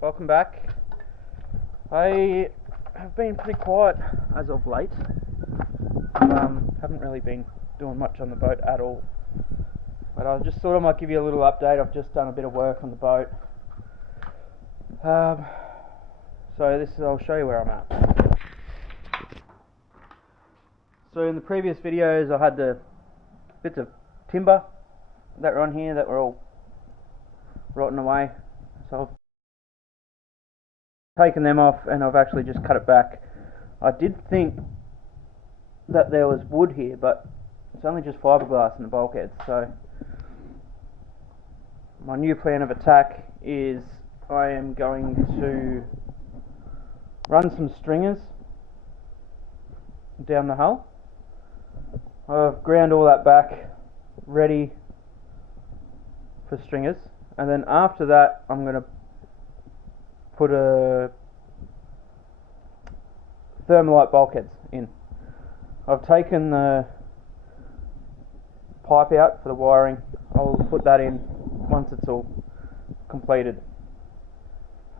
welcome back. I have been pretty quiet as of late. Haven't really been doing much on the boat at all. But I just thought I might give you a little update. I've just done a bit of work on the boat. I'll show you where I'm at. So in the previous videos I had the bits of timber that were on here that were all rotting away. So I've taken them off and I've actually just cut it back. I did think that there was wood here, but it's only just fiberglass in the bulkhead. So my new plan of attack is I am going to run some stringers down the hull. I've ground all that back ready for stringers, and then after that I'm going to put a thermalite bulkheads in. I've taken the pipe out for the wiring. I'll put that in once it's all completed,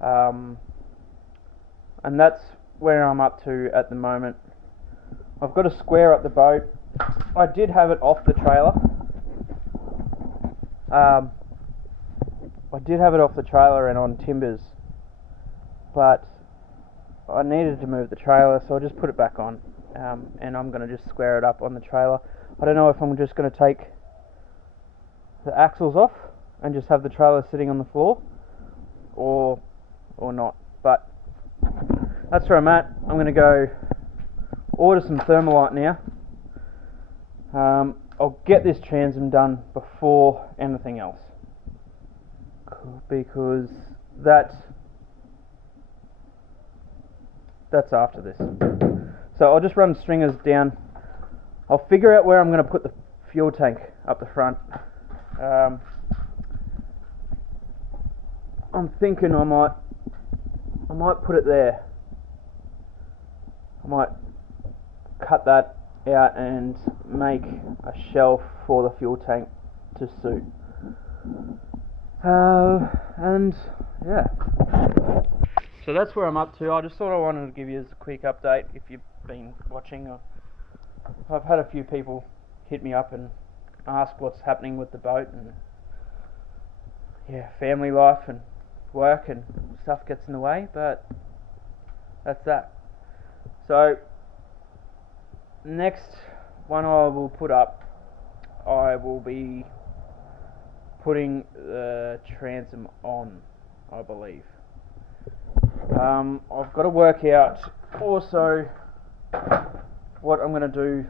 and that's where I'm up to at the moment. I've got to square up the boat. I did have it off the trailer. And on timbers, but I needed to move the trailer, so I just put it back on, and I'm going to just square it up on the trailer. I don't know if I'm just going to take the axles off and just have the trailer sitting on the floor, or not, but that's where I'm at. I'm going to go order some thermalite now. I'll get this transom done before anything else, because that's after this. So I'll just run stringers down. I'll figure out where I'm going to put the fuel tank up the front. I'm thinking I might put it there. I might cut that out and make a shelf for the fuel tank to suit. And yeah, so that's where I'm up to. I just thought I wanted to give you a quick update. If you've been watching, I've had a few people hit me up and ask what's happening with the boat, and yeah, family life and work and stuff gets in the way, but that's that. So next one I will put up, I will be putting the transom on, I believe. I've got to work out also what I'm going to do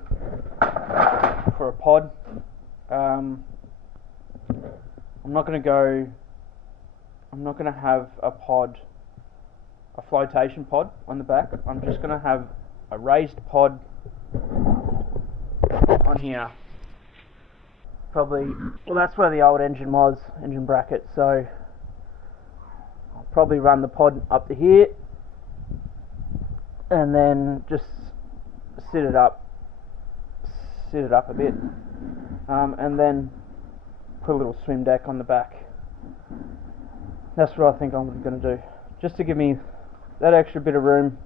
for a pod. I'm not going to have a flotation pod on the back. I'm just going to have a raised pod on here. Probably, well, that's where the old engine was, engine bracket, so I'll probably run the pod up to here and then just sit it up a bit, and then put a little swim deck on the back. That's what I think I'm going to do, just to give me that extra bit of room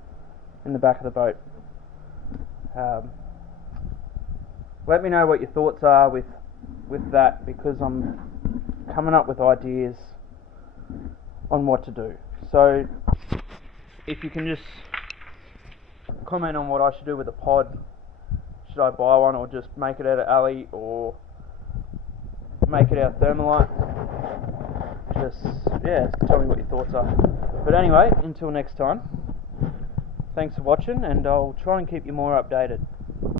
in the back of the boat. Let me know what your thoughts are with that, because I'm coming up with ideas on what to do. So if you can just comment on what I should do with the pod. Should I buy one, or just make it out of alley, or make it out of thermalite? Just, yeah, tell me what your thoughts are. But anyway, until next time, thanks for watching, and I'll try and keep you more updated.